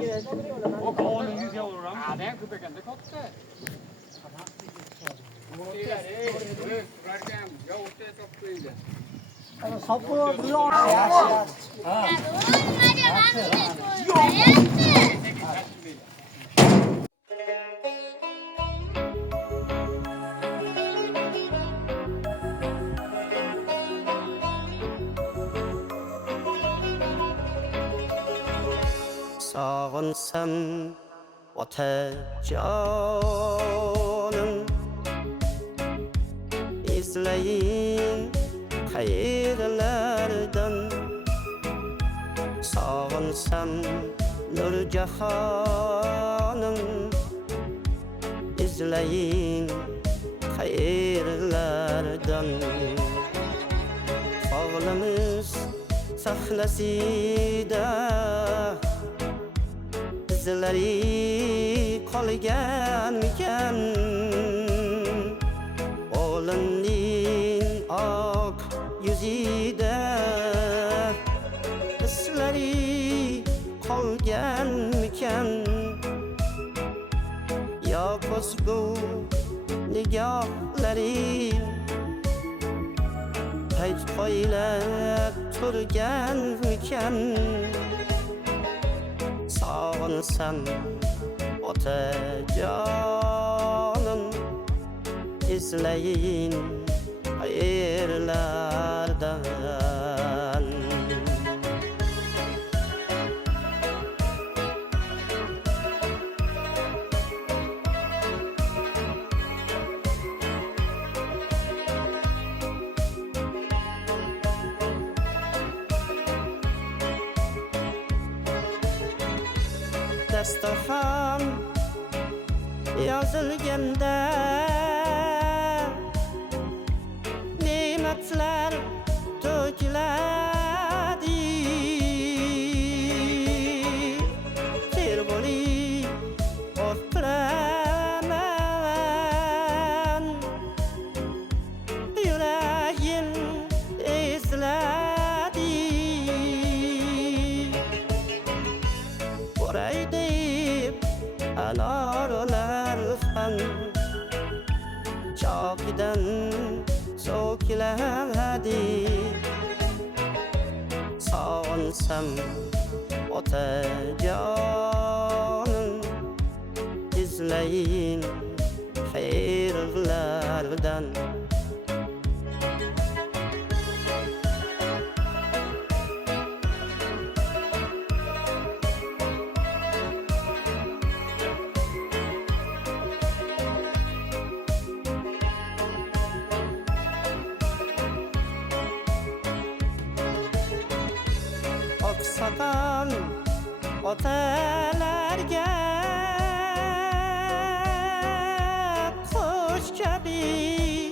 O qovuningizga uraman. Adang ko'p ekanda katta. Sağınsam ota canım izleyin hayırlardan Sağınsam nur cahanım izleyin hayırlardan Ağlamız sahnesida izlari qolganmikan olimning oq yuzida izlari qolganmikan yo ko'zgu nigohlaring payt qo'ylab turganmikan Sağınsam ota canım izleyin hayırlardan Dasturxon yozilganda ne'matlar to'kiladi terg'uli o'tiraman yuragim eziladi Boraydi anarlar fan chokidan so'kiladi Sağınsam ota canım izleyin hayırlardan Oqsoqol otalarga qush kabi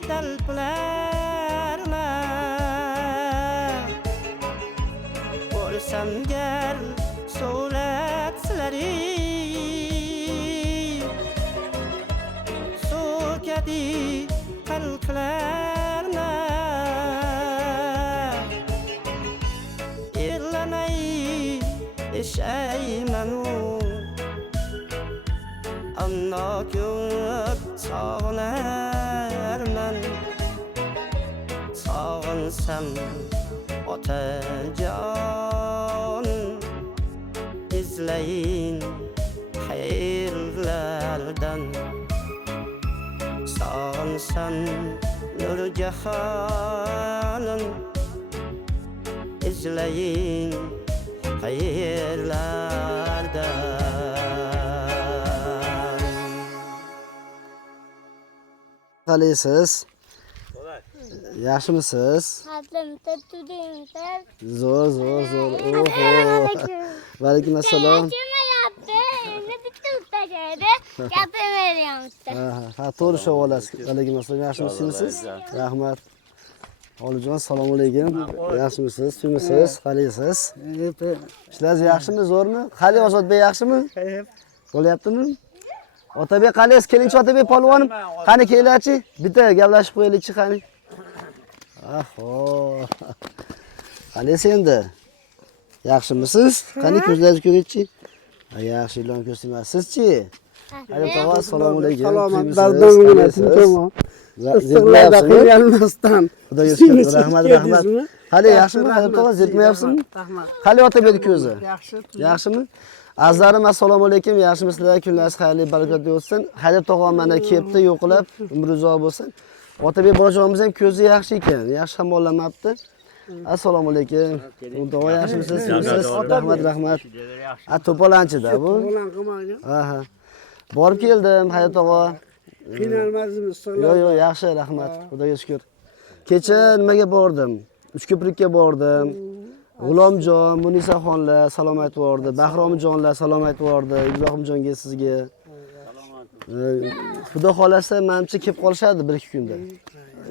talpinarman Ko'rsam gar suratlari so'kadi qalblarman Irlamay yashayman ammo ko'p sog'inarman Sağınsam ota jonim izleyin hayırlardan Sağınsam nur cahanım izleyin hayırlardan Qalaysiz? Yaxshimisiz? Xatlimda tudinglar. Zo'r. Oho. Va alaykum assalom. Chimayapti. Endi bitta o'tagaydi. Gapiryapti. Ha, to'g'ri shu olasiz. Va alaykum assalom. Yaxshimisiz? Rahmat. Olijjon, assalomu alaykum. Yaxshimisiz? Suyimisiz? Qalaysiz? Ishlaringiz yaxshimi, zo'rmi? Qali Ozodbek yaxshimi? Bo'lyaptimi? Otabek qalaysiz? Kelingchi Otabek polvonim. Qani kelingchi, bitta gaplashib qo'yaylikchi qani. Aho. Qalaysiz endi? Yaxshimisiz? Qani ko'zlaringizni ko'raychi. Yaxshi ilon ko'rsatmas. Sizchi? Hayot tog'a, assalomu alaykum. Salomat, Kimsiz? dardongina, Qalaysiz? tinchmi? Zerikmayapsizmi? Qiyalmasdan. Xudoga shukr. Rahmat. Qali yaxshimi? Hayot tog'a zerikmayapsizmi? Rahmat. Qali otabek ko'zi? Yaxshi. Yaxshimi? Azlarim assalomu alaykum. Yaxshimisizlar? Kunlaringiz xayrli, barakatli bo'lsin. Hayot tog'a mana kelibdi, yo'qlab, umri uzoq bo'lsin. Otabek bolajonimiz ham ko'zi yaxshi ekan. Yaxshi shamollamayapti. Assalomu alaykum. Xudo yaxshimisiz? Rahmat. To'polanchida bu. Bo'lan qilmagan. Aha. Borib keldim, Hayot tog'a. Qiynalmadingmi? Yo'q, yaxshi, rahmat. Xudoga shukr. Kecha nimaga bordim? Uchko'prikka bordim. G'ulomjon, Munisaxonlar salom aytib yubordi. Bahromjonlar salom aytib yubordi. Ibrohimjonga sizga. Xudo xolasa, menimcha kelib qolishadi 1-2 kunda.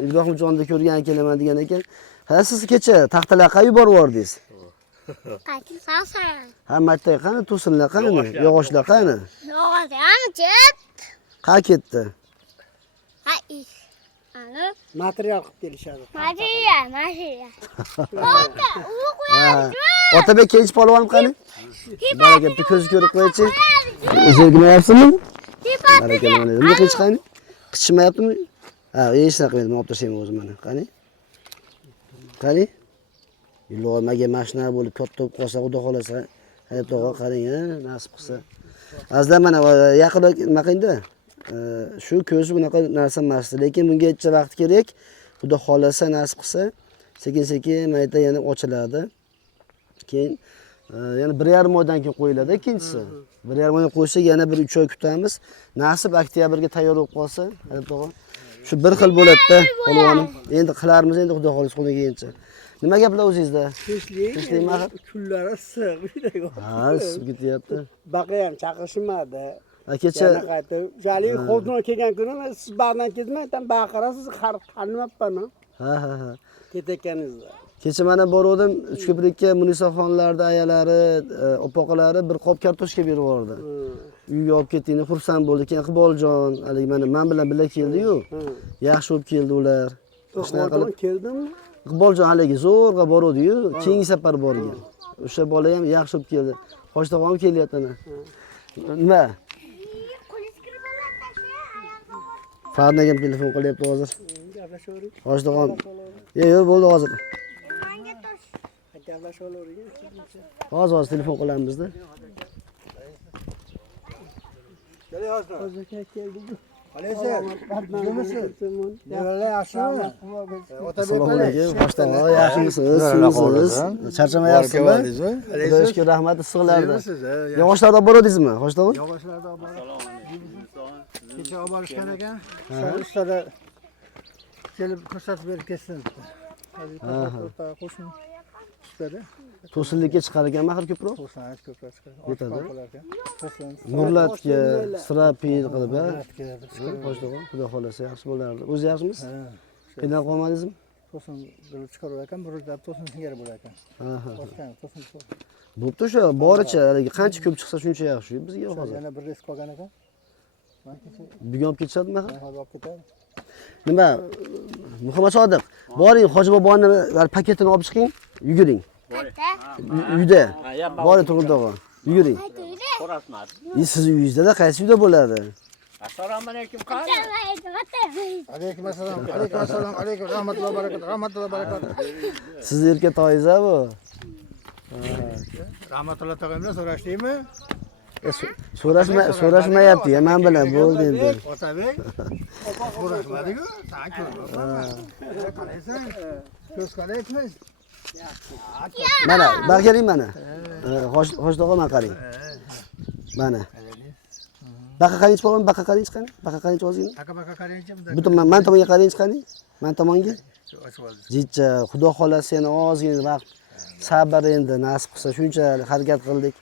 Ibrohimjonni ko'rgan kelaman degan ekan. Ha, siz kecha taxtalar qayerga yuborib yubordingiz? Qaytib salsan. Ha, maytda qani, to'sinlar qani, yog'ochlar qani? Yog'och anchit. Qayerga ketdi? Ha, ish. Ana, Material qilib kelishadi. mashina. Ota, u qo'yadi. Otabek kenchi polvon qani? Baraka, bitta ko'z ko'rib qo'ychi. O'zingizmi? Baraka, mana nima qilich qani? Qichmayaptimi? Ha, hech narsa qilmaydi, men olib tashlayman o'zim mana. Qani? Qani? Ilomaga mashina bo'lib katta bo'lib qolsa, xudo xolasa, hayot tog'a qaring, nasib qilsa. Azdan mana yaqinda nima qildi? Shu ko'zi bunaqa narsa emas, lekin bunga necha vaqt kerak. Xudo xolasa, nasib qilsa, sekin-sekin mayda yana ochiladi. Keyin yana 1,5 oydan keyin qo'yiladi ikkinchisi. 1,5 oy qo'ysak yana 1-3 oy kutamiz. Nasib oktyabrga tayyor bo'lib qolsa, hayot tog'a. Shu bir xil bo'ladi-da, polvonim. Endi qilarmiz endi xudo xolasa qo'lga kelgancha. Nima gaplar o'zingizda? Tinchlik. Kunlari issiq uyda. Ha, sib ketyapti. Baqa ham chaqirishmadi. Kecha Yana qaytib, jali xodimlar kelgan kuni siz ba'dan ketmaydan baqirasiz, qarnimapman. ha. Ketayotganingizda. Kecha mana bordim, Uchko'prikka Munisaxonlarda ayalari, opoqalari bir qop kartoshka berib yubordi. Uyga olib ketdingni xursand bo'ldi. Keyin Iqboljon, haligi men bilan birga keldi-yu. Yaxshi bo'lib keldi ular. Shunaqa qilib keldimmi? Iqboljon haligi zo'rg'a bordi-yu, keyingi safar borgan. O'sha bola ham yaxshi bo'lib keldi. Hojdog'am kelyapti ana. Nima? Farnaga telefon qilyapti hozir. Gaplashavering. Hojdog'am. Yo'q, bo'ldi hozir. Gaplashavering. Hozir telefon qilamiz-da. Keling hozir keldik. Qalaysiz? Kimisiz? Yalla yaxshimi? Assalomu alaykum. Hojdog'am, yaxshimisiz? Sizsiz? Charchamayapsizmi? Xudoga shukr, rahmat issiqlarda. Yog'ochlarda borodingizmi, Hojdog'am? Yog'ochlarda olib kecha olib borishgan ekan. Ustada kelib ko'rsatib berib ketsin. Qo'shni ustada. To'sinlikka chiqar ekan mahir ko'proq. To'sinlik ko'proq chiqadi. Yetadi. Nurlatga, strapil qilib, ha. Hojdog'am, xudo xolasa yaxshi bo'lardi. O'zi yaxshimisiz? Qiynalib qolmadingizmi? To'sin chiqarib ekan, bir to'sin singari bo'lar ekan. To'sin. Bo'pti o'sha boricha, haligi qancha ko'p chiqsa shuncha yaxshi bizga hozir. Yana bir reys qolgan ekan. Bugun olib ketishadimi? Hozir olib ketadi. Nima? Muhammad Sodiq, boring Hoji boboni paketini olib chiqing, yuguring. Uyda. Boring Turg'undog'a, yuguring. Siz uyingizda qaysi uyda bo'ladi? Assalomu alaykum qani? Alaykum assalom. Alaykum rahmatullohi barakatuh. Rahmatullohi barakatuh. Siz erkatoyingiz bu? Rahmatullohi tog'am bilan so'rashdingmi? So'rashmayapti, men bilan bo'ldi endi. Otabek. So'rashmadi-ku. Sen ko'rmayapsan. Qaraysan. Ko'z qaraysiz. Mana, bak keling mana. Hojdog'a mana qarang. Mana. Baqa qarinch bo'lgan, baqa qarinch qani? Baqa qarinch o'zingni. Baqa qaraychi. Bu men tomonga qarinch qani? Men tomonga. Jicha, xudo xolasa yana ozgina vaqt sabr endi nasib qilsa shuncha harakat qildik.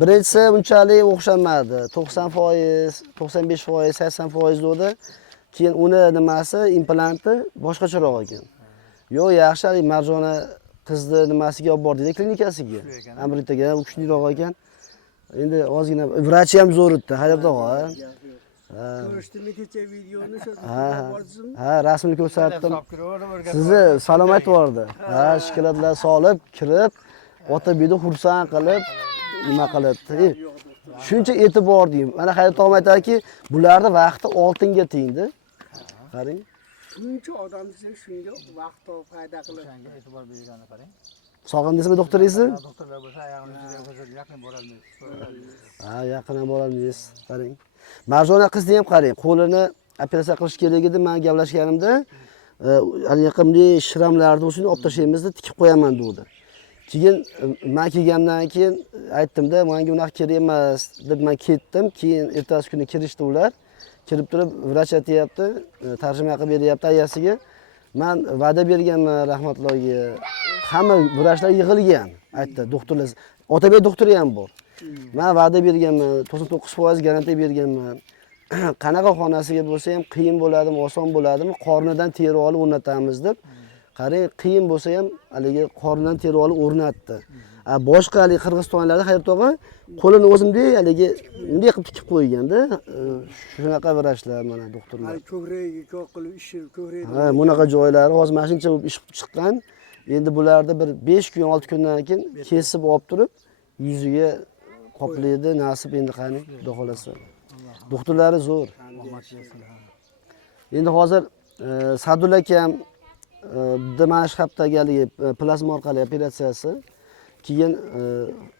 Birinchisi unchalik o'xshamadi. 90%, 95%, 80% bo'ldi. Keyin uni nimasi, implanti boshqacharoq ekan. Yo'q, yaxshi, Marjona qizni nimasiga olib bordik, klinikasiga. Amritaga, u kuchliroq ekan. Endi ozgina vrach ham zo'r o'tdi, hayot og'a. Ko'rishdimmi kecha videoni shu Ha, rasmini ko'rsatdim. Sizni salom aytib yubordi. Ha, shokoladlar solib, kirib, Otabekni xursand qilib, nima qilibdi? Shuncha e'tibor deyim. Mana Hayot tog'am aytadiki, bularni vaqti oltinga tengdi. Qarang. Shuncha odam desa shunga vaqt topib foyda qilib. Senga e'tibor berganini qarang. Sog'indingizmi doktoringizni? Doktorlar bo'lsa oyog'ini yaqin borolmaysiz. Ha, yaqin ham borolmaysiz. Qarang. Marjona qizni ham qarang, qo'lini operatsiya qilish kerak edi. Men gaplashganimda, yoqimli shramlarni o'shini olib tashlaymiz deb tikib qo'yaman dedi. Keyin men kelgandan keyin aytdim-da, menga unaqa kerak emas deb men ketdim. Keyin ertasi kuni kirishdi ular. Kirib turib, vrach aytayapti, tarjima qilib beryapti ayasiga. Men va'da berganman rahmatliga. Hamma vrachlar yig'ilgan, aytdi doktorlar. Otabek doktori ham bor. Men va'da berganman, 99% garantiya berganman. Qanaqa xonasiga bo'lsa ham qiyin bo'ladimi, oson bo'ladimi, qornidan teri olib o'rnatamiz deb. Qarang, qiyin bo'lsa ham haligi qornidan teri olib o'rnatdi. Boshqa haligi Qirg'izistonlarda Hayot tog'a qo'lini o'zimdek haligi bunday qilib tikib qo'yganda, shunaqa vrachlar mana doktorlar. Ko'kragiga ko'q qilib ishib, ko'kragiga. Ha, bunaqa joylari hozir mana shuncha bo'lib ish chiqqan. Endi bularni bir 5 kun, 6 kundan keyin kesib olib turib, yuziga qoplaydi, nasib endi qani, xudo xolasa. Doktorlari zo'r. Endi hozir Sadulla akam mana shu haftagaligi plazma orqali operatsiyasi. Keyin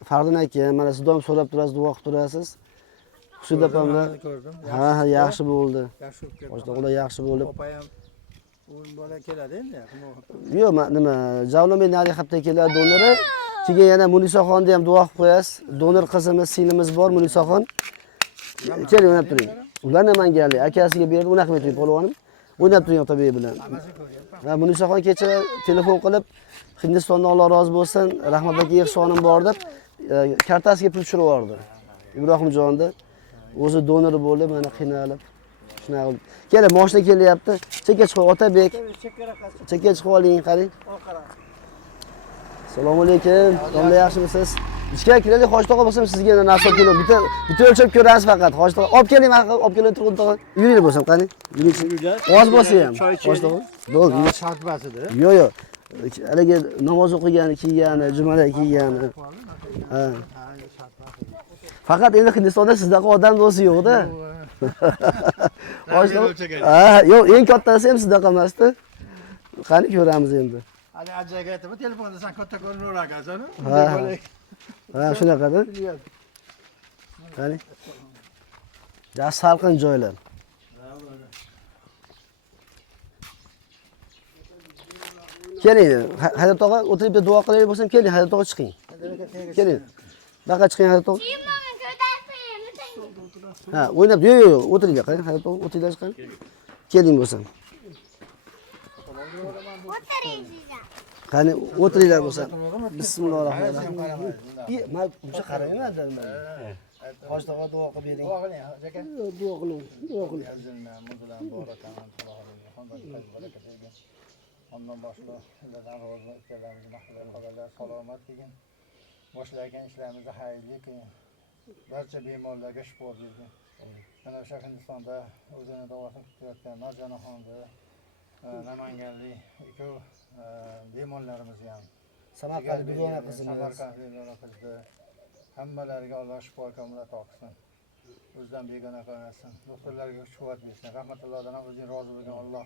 Fardin aka, mana siz doim so'rab turasiz, duo qilib turasiz. Xushida opamlar. Ha, yaxshi bo'ldi. Yaxshi bo'lib ketdi. Boshliqlar yaxshi bo'lib. Opayam o'yin bola keladi endi. Yo'q, nima, Javlonbek nari hafta keladi donori. Keyin yana Munisaxonni ham duo qilib qo'yasiz. Donor qizimiz, singlimiz bor Munisaxon. Keling, o'ynab turing. Ular ham mangali, akasiga berdi, unaqa metib polvonim. O'ynab turing Otabek bilan. Ha, Munisaxon kecha telefon qilib, Hindistondan Alloh rozi bo'lsin, rahmatli ehsonim bor deb kartasiga pul tushirib yubordi. Ibrohimjonda o'zi donor bo'lib, mana qiynalib, shunaqa qilib. Keling, mashina kelyapti. Chekka chiqib Otabek. Chekka chiqib oling, qarang. Assalomu alaykum. Domla yaxshimisiz? Ichkari keling, Hoji tog'a bo'lsam sizga narsa olib kelaman. Bitta o'lchab ko'rasiz faqat. Hoji tog'a olib keling, olib keling turg'un tog'a. Yuring bo'lsam, qani? Yuring. Oz bo'lsa ham. Hoji tog'a. Bo'ldi. Shart basida. Yo'q, yo'q. Haligi namoz o'qigani, kiygani, jumalar kiygani. Ha. Faqat endi Hindistonda sizdaqa odam do'sti yo'q-da. Hoji tog'a. Ha, yo'q, eng kattasi ham sizdaqa emas-da. Qani ko'ramiz endi. Hali ajaga aytib, telefonda sen katta ko'rinur akasan. Ha, shunaqada. Qani. Jas salqin joylar. Keling, Hayot tog'a o'tirib duo qilaylik bo'lsam, keling, Hayot tog'a chiqing. Keling. Baqa chiqing Hayot tog'a. Ha, o'ynab, yo'q, o'tiringlar, qani, Hayot tog'a o'tiringlar chiqing. Keling bo'lsam. Qani, o'tiringlar bo'lsa. Bismillahirrohmanirrohim. Men buncha qarayman dedim. Hoji tog'a duo qilib bering. Duo qiling, aka. Duo qiling, duo qiling. Ondan boshqa sizlardan rozi bo'lganlarimiz mahsulot qolganlar salomat kelgan. Boshlagan ishlarimizni xayrli qilgan. Barcha bemorlarga shifo bersin. Mana o'sha Hindistonda o'zini davosini kutayotgan Marjonaxonni, Namanganlik ikki bemorlarimiz ham. Samarqand Duvona qizimiz. Samarqand Duvona qizi. Hammalariga Alloh shifo kamolot topsin. O'zidan begona qilmasin. Doktorlarga quvvat bersin. Rahmatullohdan ham o'zining rozi bo'lgan Alloh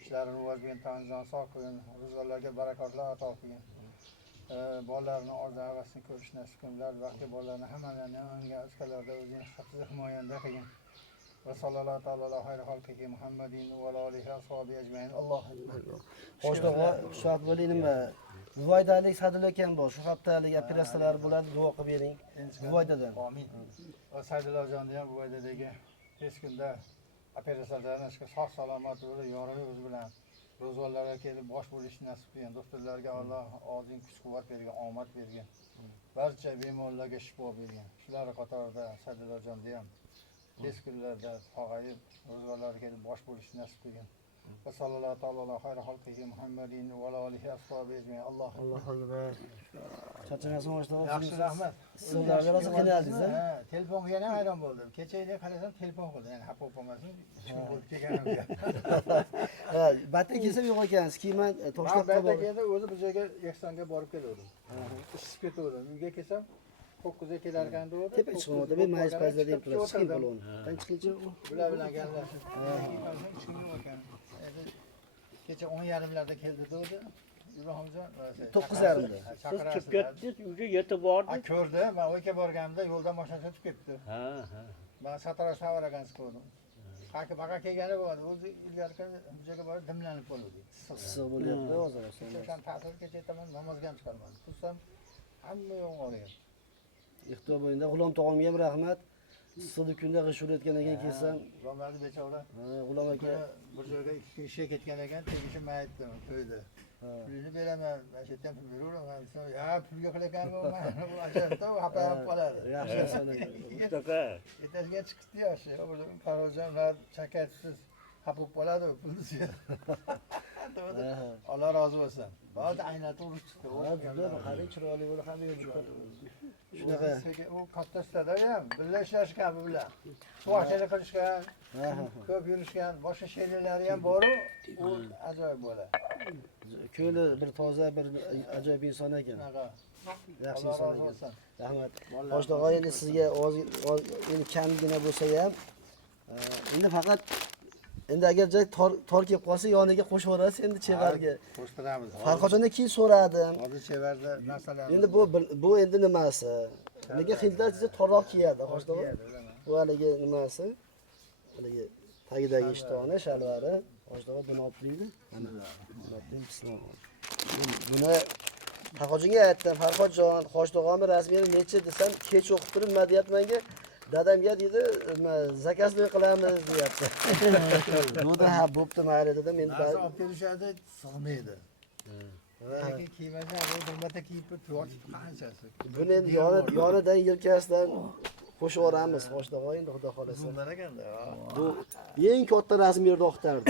ishlarini rivojlantirib, tanzon sog' qilsin, rizqlarga barakotlar ato qilsin. Bolalarning orzu havasini ko'rish nasib qilsin. Vaqti bolalarni hammalarini o'nga o'zgalarda o'zining hifzi himoyanda qilsin. Va sallallohu taolo xayri xalqiga Muhammadin va alihi va ashabi ajmain. Alloh akbar. Hoji tog'a, shuat bo'ling nima? Buvaydalik Sadulla akam bor. Shu haftalik operatsiyalar bo'ladi, duo qilib bering. Buvaydadan. Amin. Va Saidullohjonni ham Buvaydadagi tez kunda operatsiyalardan sog' salomat bo'lib, yorug'i o'zi bilan ro'zg'orlarga kelib bosh bo'lish nasib qilgan. Doktorlarga Alloh ozing kuch-quvvat bergan, omad bergan. Barcha bemorlarga shifo bergan. Shular qatorida Saidullohjonni ham tez kunlarda sog'ayib, ro'zg'orlarga kelib bosh bo'lish nasib qilgan. Va sallallohu taolo xayri xalqiga Muhammadin va alihi ashabi ajmain. Alloh akbar. Charchamasdan Hoji tog'a. Yaxshi, rahmat. Sizlarga rosa qiynaldingiz-a? Ha, telefonga yana hayron bo'ldim. Kechagidek qarasam telefon qildi. Ya'ni xafa bo'lmasin. Shu bo'lib kelganimga. Ha, batta kelsa yo'q ekansiz. Keyin men Toshkentga bordim. Endi o'zi bu joyga Ehsonga borib keldim. Ishib ketdim. Uyga kelsam 9 ga kelar ekan degandi. Tepa chiqmoqda, men mayis payzlar deb turasiz, kim bo'lon. Qani chiqinchi? Bular bilan gaplashib, kecha 10:30larda keldi dedi. Ibrohimjon 9:30da. Siz chiqib ketdingiz, uyga yetib bordik. Ko'rdi, men o'yga borganimda yo'lda mashina o'tib ketdi. Ha. Men sartarosh savaragansiz ko'rdim. Qaki baqa kelgani bo'ldi. O'zi ilgarki joyga borib dimlanib qoldi. Issiq bo'lyapti hozir. O'shan ta'til kechaman namozga ham chiqarman. Tursam hamma yo'q o'g'rigan. Ehtiyot bo'ling, G'ulom tog'amga ham rahmat. Issiqlik kunda g'ishur etgan ekan kelsam, G'ulomlarni bechora. G'ulom aka Bir joyga 2 kun ishga ketgan ekan, tegishim aytdi to'yda. Pulini beraman, mana shu yerdan pul beraman. Ya pulga qilakanmi men? U ajabda hapayib qoladi. yaxshi inson ekan. Mustafa. Ertasiga chiqdi yoshi. Farozjonlar chakatsiz hapib qoladi pulni. Alloh rozi bo'lsin. Bo'ldi aynatib urib chiqdi. Juda qari chiroyli bo'ldi, hamma yo'l chiqadi. Shunaqa. U katta ustada ham birga ishlashgan bu bilan. Suvoqchilik qilishgan, ko'p yurishgan, boshqa she'rlari ham bor-u, u ajoyib bo'ladi. Ko'li bir toza, bir ajoyib inson ekan. Shunaqa. Yaxshi Alloh inson rozi ekan. bo'lsin. Rahmat. Boshliq endi sizga endi kamgina bo'lsa ham endi faqat endi agar joy tor kelib qolsa yoniga qo'shib yuborasiz endi chevarga. Qo'shtiramiz. Farqochondan keyin so'radim. Hozir chevarda narsalar. Endi bu endi nimasi? Nega xillar sizni torroq kiyadi, boshliq? Bu haligi nimasi? Haligi tagidagi ishtoni, shalvari, boshliq buni olib deydi. Mana buni Farqochonga aytdim, Farqochon, Xo'shtog'omni rasmiyini necha desam, kech o'qib turib nima deyapti menga? Dadamga dedi, zakazli qilamiz deyapti. Bunda ha bo'pti, mayli dedim. Endi narsa olib kelishadi, sig'maydi. Lekin kiymagan, bu dumata kiyib turib qanchasi. buni endi yonidan yelkasidan qo'shib yuboramiz, Xo'shtog'om endi xudo xolasa. Bundan ekanda. Bu eng katta razmerda o'qitardi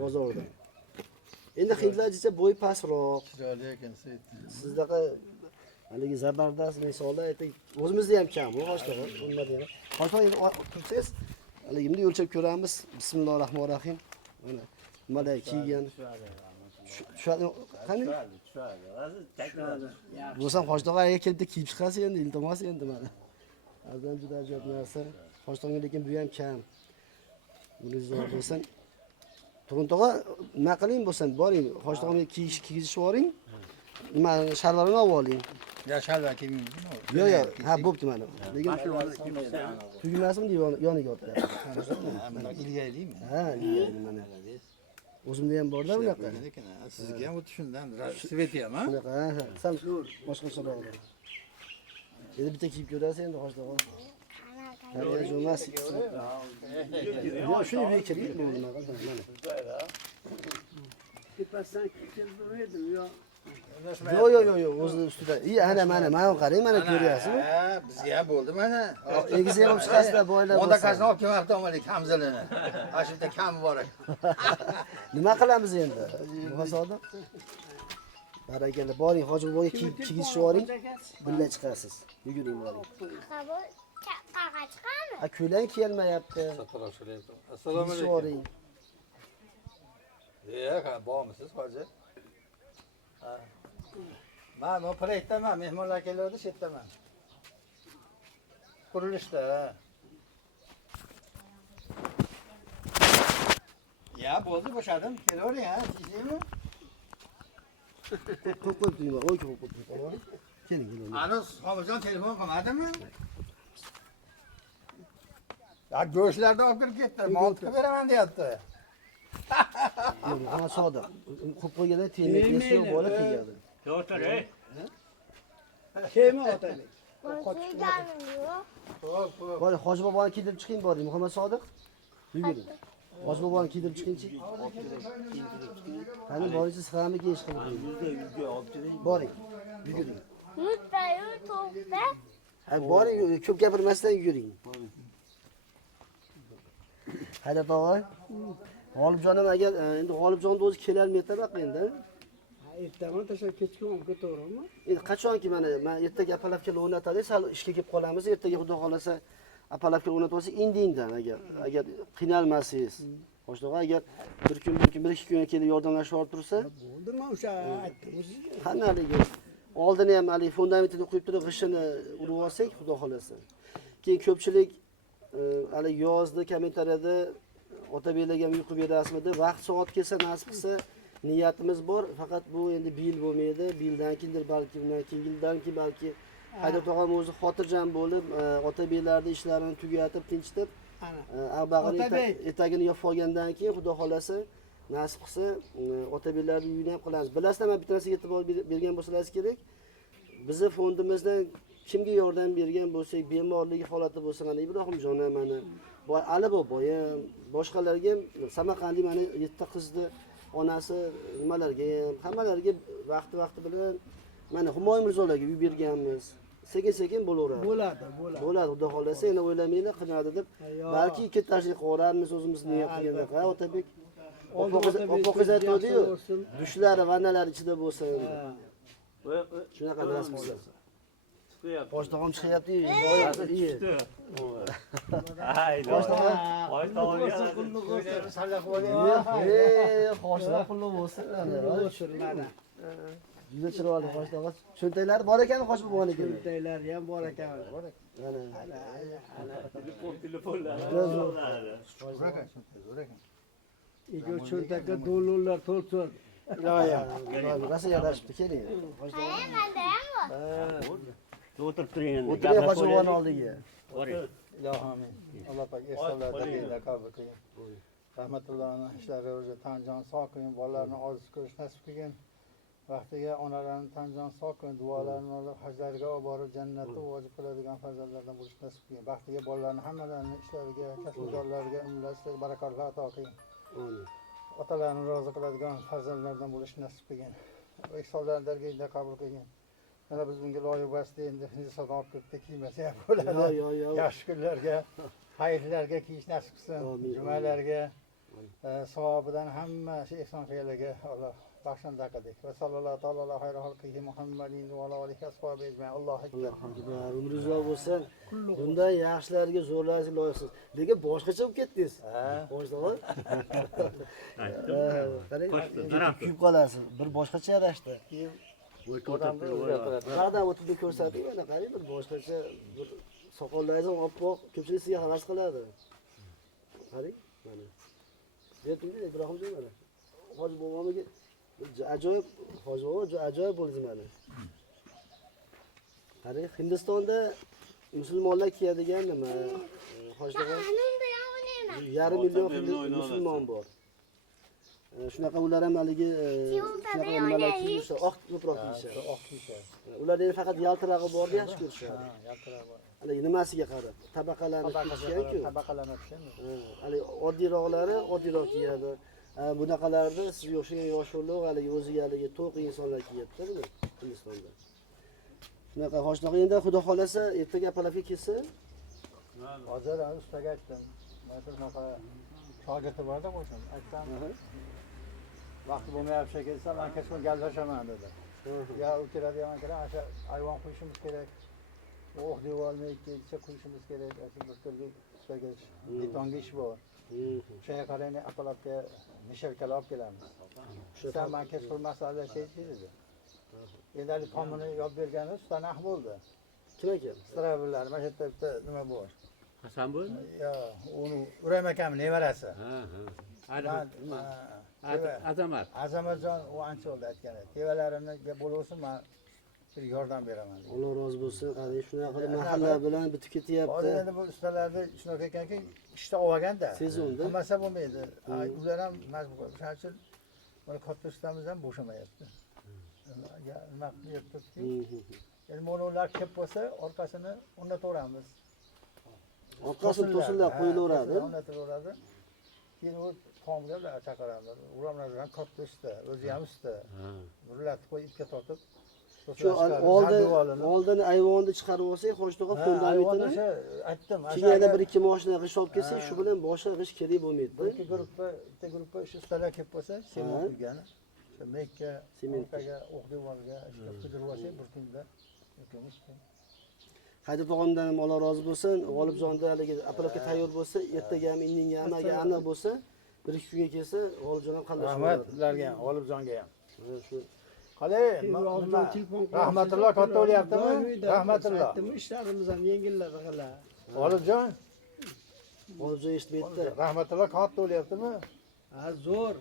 bozorda. Endi xillarcha bo'y pastroq. Chiroyli ekan, Seyit. Sizdaqa haligi zabardast misolda aytdik. O'zimizda ham kam, bu Xo'shtog'om, bo'lmadi ham. Xo'shtog'om endi tursangiz, haligi endi o'lchab ko'ramiz. Bismillahirrohmanirrohim. Mana nimalar kiygan. Tushadi, qani? Bo'lsam Xo'shtog'om aka kelib kiyib chiqasiz endi, iltimos endi mana. Azdan juda ajoyib narsa. Xo'shtog'om lekin bu ham kam. Bunizor bo'lsin. Tug'un-tog'a nima qiling bo'lsin, boring, Xo'shtog'omga kiyishib yuboring. Nima shalvarini olib oling. Ya shalva kiymaymiz. Yo'q, ha bo'pti mana. Lekin tugmasini yoniga o'tdi. Mana ilgaylimi? Ha, ilgayli mana. O'zimda ham bor-da bunaqa. Lekin sizga ham o'tib shundan sveti ham, ha? Bunaqa, ha, sal boshqacharoq. Endi bitta kiyib ko'rasiz endi Xo'shtog'om. Hali jo'mas. Yo'q, shuni bekiring bu nima qildi mana. Tepasidan kelib durmaydim, yo'q. Yo'q, o'zini ustida. Ana mana qarang, mana ko'ryapsizmi? Ha, bizga ham bo'ldi mana. Egizi ham chiqasizlar boylar Onda bo'lsa. qasni olib kelmabdi omalik kamzilini. Ashunda kam bor ekan. Nima qilamiz endi? Bosodiq. Barakalla, boring, Hojiboyga kiyishib yuboring. Billa chiqasiz. Yuguring boring. Qabul qaqqa chiqami? A ko'lan kelmayapti. Assalomu Kiyishib alaykum. yuboring. Bormisiz hozir? Ha. Men o proyektdaman, mehmonlar keladi, shu yerdaman. Qurilishda. Ya, bo'ldi, bo'shadim. Kelavering, ha, tiyishingmi? Qo'yib tuyma, o'y qo'yib tuyma. Keling. Ana, Xo'mizjon telefon qilmadimi? Ya, go'shtlarni olib kirib ketdi. Mol qilib beraman deyapti. Yo'q, ana sodiq. Qo'yib qo'yganda tegmaydi, yo'q bola tegadi. Yo'qdir, ey. Kema otaylik. Qo'yganim yo'q. Xo'p. Bor, Hoji boboni kiydirib chiqing boring, Muhammad Sodiq. Yuguring. Hoji boboni kiydirib chiqingchi. Qani boringchi sig'ami kiyish qilib. Boring. Yuguring. Mutbayu to'pda. Ha, boring, ko'p gapirmasdan yuguring. Hayda tog'a. G'olibjonim agar endi G'olibjonni o'zi kelarmaydi baqa endi. Ertaman tashlab kechga olib ketaverami? Endi qachonki men ertaga apalab kelib o'ynatadi, sal ishga kelib qolamiz. Ertaga xudo xolasa apalab kelib o'ynatib olsa indingdan agar qiynalmasangiz. Boshlig'i agar bir ikki kunga kelib yordamlashib olib tursa, Bo'ldimi o'sha aytdim sizga. qanaqaligi oldini ham hali fundamentini qo'yib turib g'ishini urib olsak, xudo xolasa. Keyin ko'pchilik hali yozdi kommentariyada Otabeklarga ham uyqu berasizmi deb, vaqt soat kelsa nasib qilsa niyatimiz bor, faqat bu endi bil bo'lmaydi. Bildan keyindir balki, undan keyin yildan keyin balki Haydar tog'am o'zi xotirjam bo'lib, Otabeklarning ishlarini tugatib, tinchitib, Albag'ini etagini yopib olgandan keyin xudo xolasa nasib qilsa Otabeklarning uyini ham qilamiz. Bilasizlar, men bitta narsaga e'tibor bergan bo'lsangiz kerak. Bizni fondimizdan kimga yordam bergan bo'lsak, bemorligi holati bo'lsa, mana Ibrohimjon ham, mana Ali boboyam, boshqalarga ham, Samarqandlik mana 7 qizni onasi nimalarga ham, hammalariga vaqti bilan mana Humoyun Mirzolarga uy berganmiz. Sekin bo'laveradi. Bo'ladi, xudo xolasa, yana o'ylamanglar, qiladi deb. Balki ikki tashlik qo'rarmiz o'zimiz niyat qilganda. Otabek opoqiz aytdi-yu, dushlari, vannalari ichida bo'lsa. Shunaqa nasib qilsa. Boshlig'im chiqyapti-yu. Qo'shlar pulli bo'lsin. Juda chiroyli boshlig'im. Cho'ntaklari bor ekan, qo'shib bo'lgan ekan. Cho'ntaklari ham bor ekan. Ikki cho'ntakka dollarlar to'lsin. Yo'q. Rosa yarashibdi, keling. Manda ham bor. O'tirib turing endi. O'tiring qo'shibon oldiga. Ilohim, Alloh pak esonlarga qabul qilgin. Rahmatullohning ishlari o'zi tanjon sog' qilgin, bolalarni oziz ko'rish nasib qilgin. Vaqtiga onalarni tanjon sog' qilgin, duolarini olib hajlarga olib borib jannatda vojib qiladigan farzandlardan bo'lish nasib qilgin. Vaqtiga bolalarni hammalarini ishlariga, kasb-korlariga, umrlariga barakolar ato qilgin. Otalarni rozi qiladigan farzandlardan bo'lish nasib qilgin. Ihsonlarni dargohida qabul qilgin. Mana biz bunga loyiq bosdi, endi hindiston olib ketdi, kiymasa ham bo'ladi. Yaxshi kunlarga, xayrlarga kiyish nasib qilsin. Jumalarga, savobidan hamma ehson fe'liga Alloh baxshanda qildik. Va sallallohu taolo xayri xalqihi Muhammadin va alihi ashabi ejmain. Allohu akbar. Umringiz uzoq bo'lsin. Bunday yaxshilarga zo'rlarsiz loyiqsiz. Lekin boshqacha bo'lib ketdingiz. Boshlig'im. Kuyib qolasiz. Bir boshqacha yarashdi. Qadam o'tib ko'rsating, mana qarang, bir boshqacha bir soqollaringiz oppoq, ko'pchilik sizga havas qiladi. Qarang, mana. Debdingda Ibrohimjon mana. Hoji bobomiga ajoyib, hoji bobo ajoyib bo'ldingiz mana. Qarang, Hindistonda musulmonlar kiyadigan nima? Hojilar yarim million musulmon bor. Shunaqa ular ham haligi shunaqa nimalar kiyishsa, oq ko'proq kiyishadi. Oq kiyishadi. Ularda faqat yaltirog'i borda yaxshi ko'rishadi. Yaltirog'i bor. Haligi nimasiga qarab, tabaqalarni kiyishgan-ku. Tabaqalarni tushunmi? Haligi oddiyroqlari oddiyroq kiyadi. Bunaqalarda siz o'xshagan yoshlar, haligi o'ziga haligi to'q insonlar kiyadi-da Hindistonda. Shunaqa hoshliq endi xudo xolasa ertaga apalafga kelsa, hozir ustaga aytdim. Mana shunaqa shogirdi borda qo'shim. Aytdim. Vaqti bo'lmayapti kelsa, men kechqurun galdashaman dedi. Ya u keladigan ekan, o'sha ayvon qo'yishimiz kerak. O'q devorni ikkinchi qo'yishimiz kerak. Bir turli ustaga betonga ish bor. Shunga qarang, apalabga mishelkalar olib kelamiz. Shu men kechqurun masala dedi. Endi hali tomini yopib bergani ustani bo'ldi. kim ekan? Strabillar, mana shu yerda nima bor? Hasan bu? Yo, uni Uram akam nevarasi. Azamat. Azamatjon u ancha oldi aytgan edi. Tevalarimni bo'lsa men bir yordam beraman. Alloh rozi bo'lsin. Qarang, shunaqa qilib mahalla bilan bitib ketyapti. Hozir endi bu ustalarni shunaqa ekanki, ishda olganda Sezonda. qilmasa bo'lmaydi. Ular ham majbur. Shuning uchun mana katta ustamiz ham bo'shamayapti. Nima qilyapti-ki? Endi mana ular kelib bo'lsa, orqasini o'rnataveramiz. Orqasini to'sinlab qo'yilaveradi. O'rnataveradi. Keyin u tomga chaqiramiz. Uramlardan katta usta, o'zi ham usta. Burlatib qo'yib ipga tortib Shu oldin ayvonni chiqarib olsak, hoshto'g'a fundamentini aytdim. keyin yana bir ikki mashina g'ish olib kelsak, shu bilan boshqa g'ish kerak bo'lmaydi. Ikki guruhga shu ustalar kelib bo'lsa, sement quygan. Shu mekka, sementga, o'q devorga ishlab qidirib olsak, bir kunda ikimiz. Haydar tog'amdan ham Alloh rozi bo'lsin. G'olibjonda haligi apalakka tayyor bo'lsa, ertaga ham indinga amaga aniq bo'lsa, bir ikki kunga kelsa, G'olibjon ham qanday Rahmat ularga ham, G'olibjonga ham. Shu Hali, Rahmatulloh katta bo'lyaptimi? Rahmatulloh. Ishlarimiz ham yengilladi hali. G'olibjon, Hozir eshitmaydi. Rahmatulloh katta bo'lyaptimi? Ha, zo'r.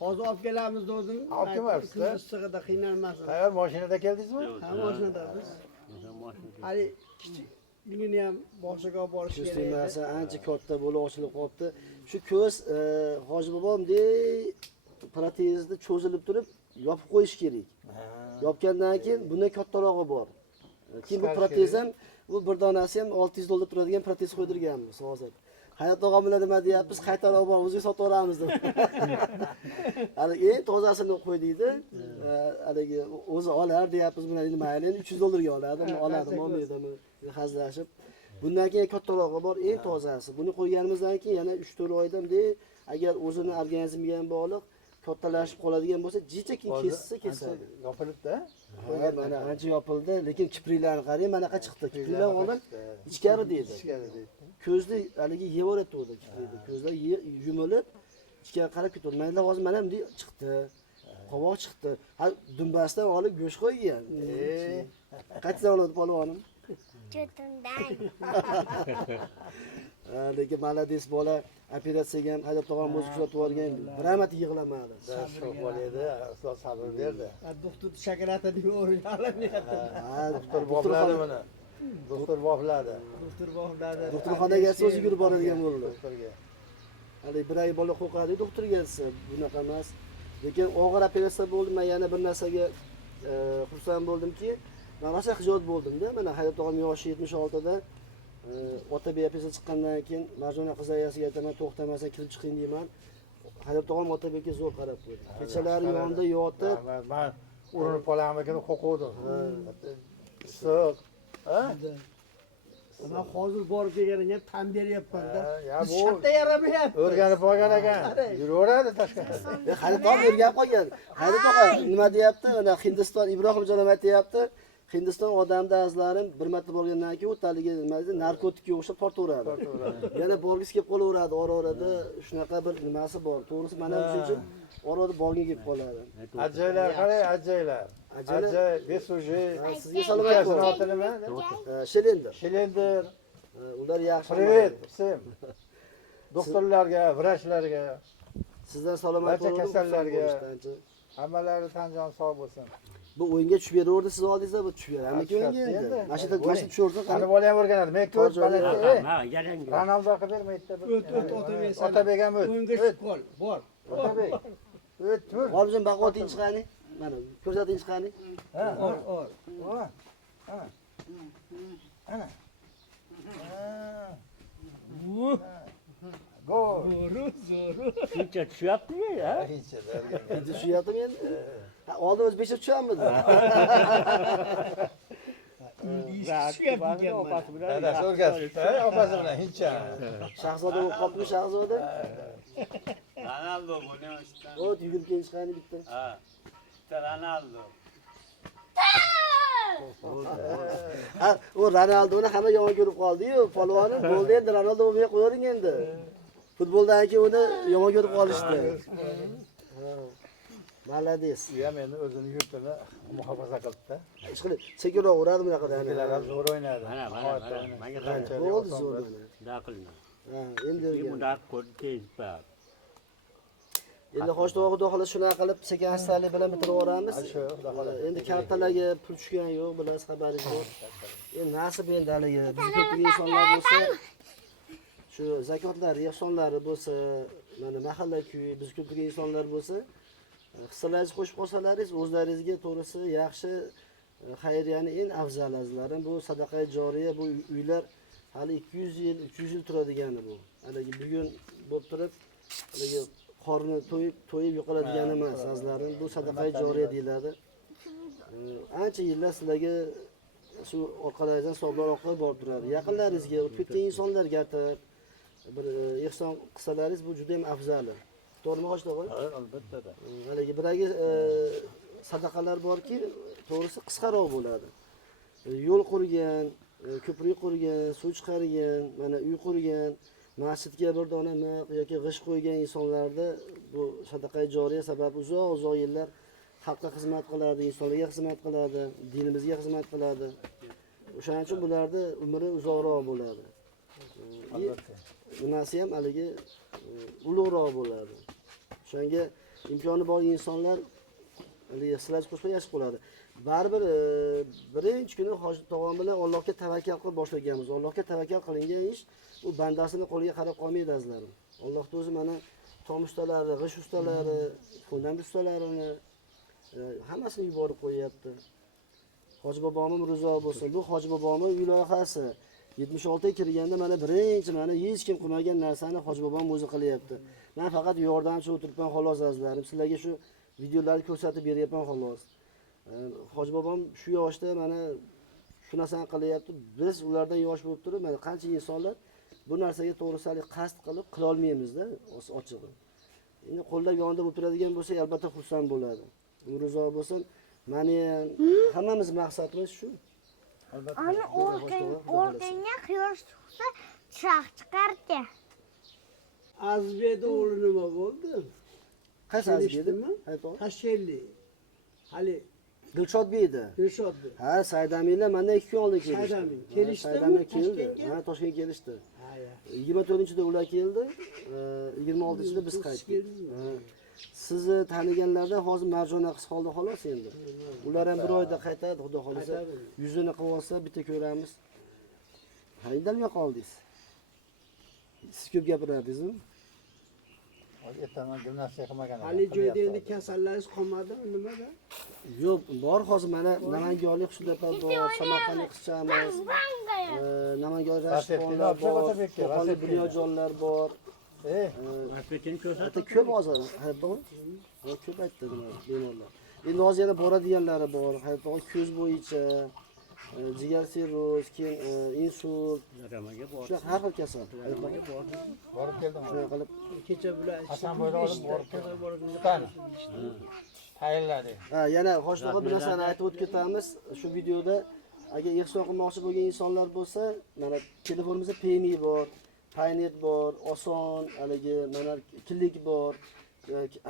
Hozir olib kelamiz dedim. Olib kelmabsiz-da? Issiqida qiynalmasin. Qayer mashinada keldingizmi? Ha, mashinadamiz. Hali kichikligini ham boshiga olib borish Shu kerak. narsa ancha katta bo'lib ochilib qolibdi. Shu ko'z hoji bobomdek protezni cho'zilib turib yopib qo'yish kerak. Yopgandan keyin bundan kattarog'i bor. Keyin bu protez ham bu bir donasi ham 600 dollar turadigan protez qo'ydirganmiz hozir. Hayot og'am bilan nima deyapmiz? Qaytarib olib o'zimiz sotib olamiz deb. Hali eng tozasini qo'ydikda, haligi o'zi olar deyapmiz, buni endi mayli 300 dollarga oladi, oladimi, olmaydimi hazillashib. Bundan keyin kattarog'i bor, eng tozasi. Buni qo'yganimizdan keyin yana 3-4 oyda agar o'zini organizmiga ham bog'liq kattalashib qoladigan bo'lsa, jicha keyin kesadi. Yopilibdi. Ha, mana ancha yopildi, lekin kipriklarni qarang, mana qacha chiqdi. Kipriklar oldin ichkari deydi. Ko'zni haligi yevoratdi kiprikni. Ko'zlar yumilib, ichkari qarab ketdi. Mayli hozir mana bunday chiqdi. Qovoq chiqdi. Ha, dumbasidan olib go'sht qo'ygan. Qachon oladi polvonim? Cho'timdan. Lekin malades bola operatsiyaga ham haydab tog'am o'zi kuzatib yuborgan, biramatik yig'lamadi. Sho'x bo'ladi, ustoz sabr berdi. Doktor shokoladi deb o'ylayapti. Ha, Doktor bopladi buni. Doktor bopladi. Doktor bog'ladi. doktorxonaga o'zi yugurib boradigan bo'ldi. Doktorga. Hali bir oy bola qo'rqadi doktorga desa, bunaqa emas. Lekin og'ir operatsiya bo'ldi, men yana bir narsaga xursand bo'ldimki, men rosa xijolat bo'ldim-da. Mana haydab tog'am yoshi 76 da Otabek operatsiya chiqqandan keyin Marjona qizayasiga aytaman, to'xtamasan kirib chiqing deyman. Haydab tog'am Otabekka zo'r qarab qo'ydi. Kechalari yonida yotib, Men urinib qolamagini qo'rquvdim. Issiq. Ha? Men hozir borib kelganimga tan beryapman-da. Ya bu Shatta yaramayapti. o'rganib qolgan ekan. Yuraveradi tashqarida. haydab tog'am o'rganib qolgan. Haydab tog'am nima deyapti? Mana Hindiston Ibrohimjon aytyapti. Hindiston odamda azlarim bir marta bo'lgandan keyin o'taligi nima deydi, narkotikka o'xshab tortaveradi. Yana borgisi kelib qolaveradi, ora-orada shunaqa bir nimasi bor. To'g'risi mana uchinchi ora-orada borgin kelib qoladi. Ajaylar, qarang, ajaylar. Ajay, besuji. Sizga salomat Ukasini bo'ling. oti nima? Shilender. Shilender. Ular yaxshi. Privet, sim. Doktorlarga, vrachlarga, Sizdan salomat barcha bo'ling. kasallarga. Hammalari tan jon sog' bo'lsin. Bu o'yinga tushib beraverdi, siz oldingizda bu tushib beradi. Amaki o'yinga endi. Mashina tushirdi, Qani bola ham o'rganadi. Men ko'p balaki. Ha, yalang. Ronaldo qilib bermaydi. O't Otabek. Otabek ham o't. O'yinga tushib qol. Bor. Otabek. O't, tur. G'olibjon baqoting chiqani. Mana ko'rsating chiqani. Ha, Or. ha. Ana. Ana. Gol. Zo'r. Shuncha tushyapti-ya, ha? Endi tushyaptimi endi? Ha, oldin o'zbekcha tushamidi? Opasi bilan. Dadasi o'rgatibdi, opasi bilan hincha. Shahzoda bo'lib qolibmi, Shahzoda? Ronaldo buni ishdan. O't yugurib kelib chiqani bitta. Ha. Bitta Ronaldo. Ha, u Ronaldoni hamma yomon ko'rib qoldi-yu, polvonim bo'ldi endi Ronaldo bo'lmay qo'ying endi. Futboldan keyin uni yomon ko'rib qolishdi. Malades. U ham endi o'zini yurtini muhofaza qilibdi. Hech qilib sekinroq uradi bunaqada. Ikkilar ham zo'r o'ynadi. Mana. Menga Qanchalik Bo'ldi oson zo'r bo'ldi. mana. da qilma. Ha, endi Keyin bunda ko'rib Endi hosh xudo xohlasa shunaqa qilib sekin astalik bilan bitirib yuboramiz. Shu, xudo xohlasa. Endi kartalarga pul tushgan yo'q, bilasiz xabaringiz yo'q. Endi nasib endi haligi biz ko'pchilik insonlar bo'lsa, shu zakotlar, ehsonlari bo'lsa, mana mahalla kuy, biz ko'pchilik insonlar bo'lsa, hissalaringizni qo'shib qolsalaringiz, o'zlaringizga to'g'risi yaxshi xayriyani eng afzal azlarim bu sadaqa joriya, bu uylar hali 200 yil, 300 yil turadigani bu. Haligi bugun bo'lib turib, haligi qorni to'yib yo'qoladigan emas azlarim. Bu sadaqa joriya deyiladi. Ancha yillar sizlarga shu orqalaringizdan savoblar orqali borib turadi. Yaqinlaringizga, o'tib ketgan insonlarga atab bir ehson qilsalaringiz bu juda ham afzali. To'g'rimi Hoshto'g'ay? Ha, albatta. Haligi biragi sadaqalar borki, to'g'risi qisqaroq bo'ladi. Yo'l qurgan, ko'prik qurgan, suv chiqargan, mana uy qurgan, masjidga bir dona miq yoki g'isht qo'ygan insonlarda bu sadaqa joriya sabab uzoq yillar xalqqa xizmat qiladi, insonlarga xizmat qiladi, dinimizga xizmat qiladi. O'shaning uchun bularni umri uzoqroq bo'ladi. Albatta. Nimasi ham haligi ulug'roq bo'ladi. O'shanga imkoni bor insonlar haligi silaj qo'shib yashab qoladi. Baribir birinchi kuni hoji tog'am bilan Allohga tavakkal qilib boshlaganmiz. Allohga tavakkal qilingan ish u bandasini qo'liga qarab qolmaydi azizlarim. Allohning o'zi mana tom ustalari, g'ish ustalari, fundament ustalarini hammasini yuborib qo'yapti. Hoji bobomiz rizo bo'lsin. Bu hoji bobomiz uy loyihasi 76 ga kirganda mana birinchi mana hech kim qilmagan narsani hoji bobom o'zi qilyapti. Men faqat yordamchi o'tiribman xolos azizlarim. Sizlarga shu videolarni ko'rsatib beryapman xolos. Hoji bobom shu yoshda mana shu narsani qilyapti. Biz ulardan yosh bo'lib turib, mana qancha insonlar bu narsaga to'g'risalik qasd qilib qila olmaymiz-da, ochig'i. Endi qo'llab yonida bo'lib turadigan bo'lsa, albatta xursand bo'ladi. Rizo bo'lsin. Mani hammamiz maqsadimiz shu. Ana o'rganga quyosh chiqsa chiroq chiqardi. Azbekda o'g'li nima bo'ldi? Qaysi azbekmi? Tashelli. Hali Dilshodbeydi. Dilshodbey. Ha, Saidamiylar mendan 2 kun oldin kelishdi. Saidamiy kelishdimi? Saidamiy keldi. Toshkentga? Ha, Toshkentga kelishdi. Ha, ya. 24-da ular keldi, 26-da biz qaytdik. Sizni taniganlarda hozir Marjona qiz qoldi xolos endi. Ular ham bir oyda qaytadi, xudo xolasa. Yuzini qilib olsa bitta ko'ramiz. Ha, indamay qoldingiz. Siz ko'p gapirdingizmi? Ertaman gimnastika qilmagan. Hali joyda endi kasallaringiz qolmadimi, nimada? Yo'q, bor hozir mana Namanganlik Xushdapat bor, Samarqandlik qizchamiz, Namangan rashtonlar bor, Qo'qonlik Bunyojonlar bor. Masbekni ko'rsat. Hatta ko'p hozir, hayotda ko'p aytdi bemorlar. Endi hozir yana boradiganlari bor, hayotda ko'z bo'yicha, jigar sirroz, keyin insult, Ramaga bor. shu har xil kasal. Borib keldim. Shunday qilib Kecha bilan Hasanboyda olib borib keldim. Tayinladi. ha, yana Hoshto'g'a bir narsani aytib o'tib ketamiz. Shu videoda agar ehson qilmoqchi bo'lgan insonlar bo'lsa, mana telefonimizda PMI bor, Paynet bor, oson, haligi mana klik bor.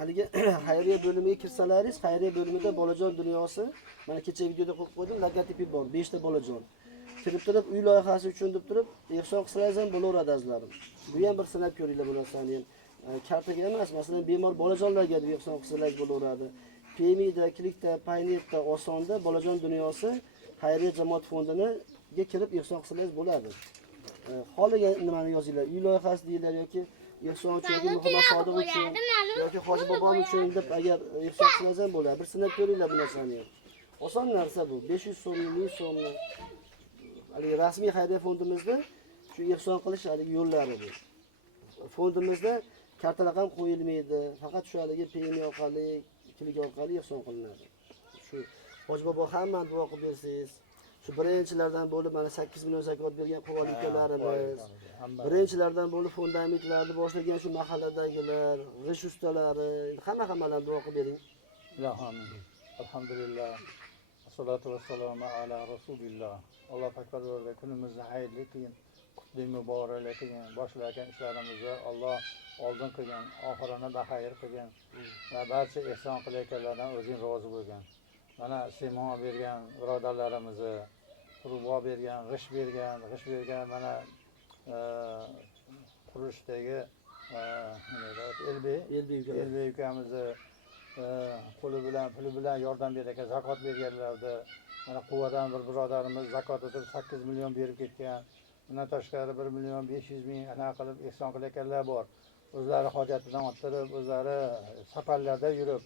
Haligi xayriya bo'limiga kirsalaringiz, xayriya bo'limida bolajon dunyosi, mana kecha videoda qo'yib qo'ydim, logotipi bor, 5 ta bolajon. Kirib turib, uy loyihasi uchun deb turib, ehson qilsangiz ham bo'laveradi azizlarim. Bu ham bir sinab ko'ringlar bu narsani. Kartaga emas, masalan, bemor bolajonlarga deb ehson qilsangiz bo'laveradi. PMIda, klikda, Paynetda, osonda bolajon dunyosi xayriya jamoat fondiga kirib ehson qilsangiz bo'ladi. Holiga nimani yozinglar? Uy loyihasi deyiladi yoki ehson uchun, Muhammad Sodiq uchun yoki Hoji bobom uchun deb agar ehson qilsangiz ham bo'ladi. Bir sinab ko'ringlar bu narsani. Oson narsa bu. 500 so'm, 1000 so'mni haligi rasmiy xayriya fondimizda shu ehson qilish haligi yo'llari bu. Fondimizda kartalar ham qo'yilmaydi. Faqat shu haligi PMI orqali, klik orqali ehson qilinadi. Shu Hoji bobo hammani duo qilib bersangiz, shu birinchilardan bo'lib mana 8 million zakot bergan qo'von ukalarimiz, birinchilardan bo'lib fundamentlarni boshlagan shu mahalladagilar, g'ish ustalari, hammalarni duo qilib bering. Ilohim. Alhamdulillah. Assalatu vassalamu ala rasulillah. Alloh takbirlarga kunimizni xayrli qilgin, qutli muboraklar qilgin, boshlagan ishlarimizni Alloh oldin qilgan, oxirini baxayr qilgan va barcha ehson qilayotganlardan o'zing rozi bo'lgan. Mana Simon bergan birodarlarimizni, Turbo bergan, g'ish bergan mana qurishdagi Elbey ukamizni puli bilan yordam bergan, zakot berganlardi. Mana Quvadan bir birodarimiz zakot o'tib 8 million berib ketgan. Bundan tashqari 1 million 500 ming ana qilib ehson qilayotganlar bor. O'zlari hojatidan o'ttirib, o'zlari safarlarda yurib,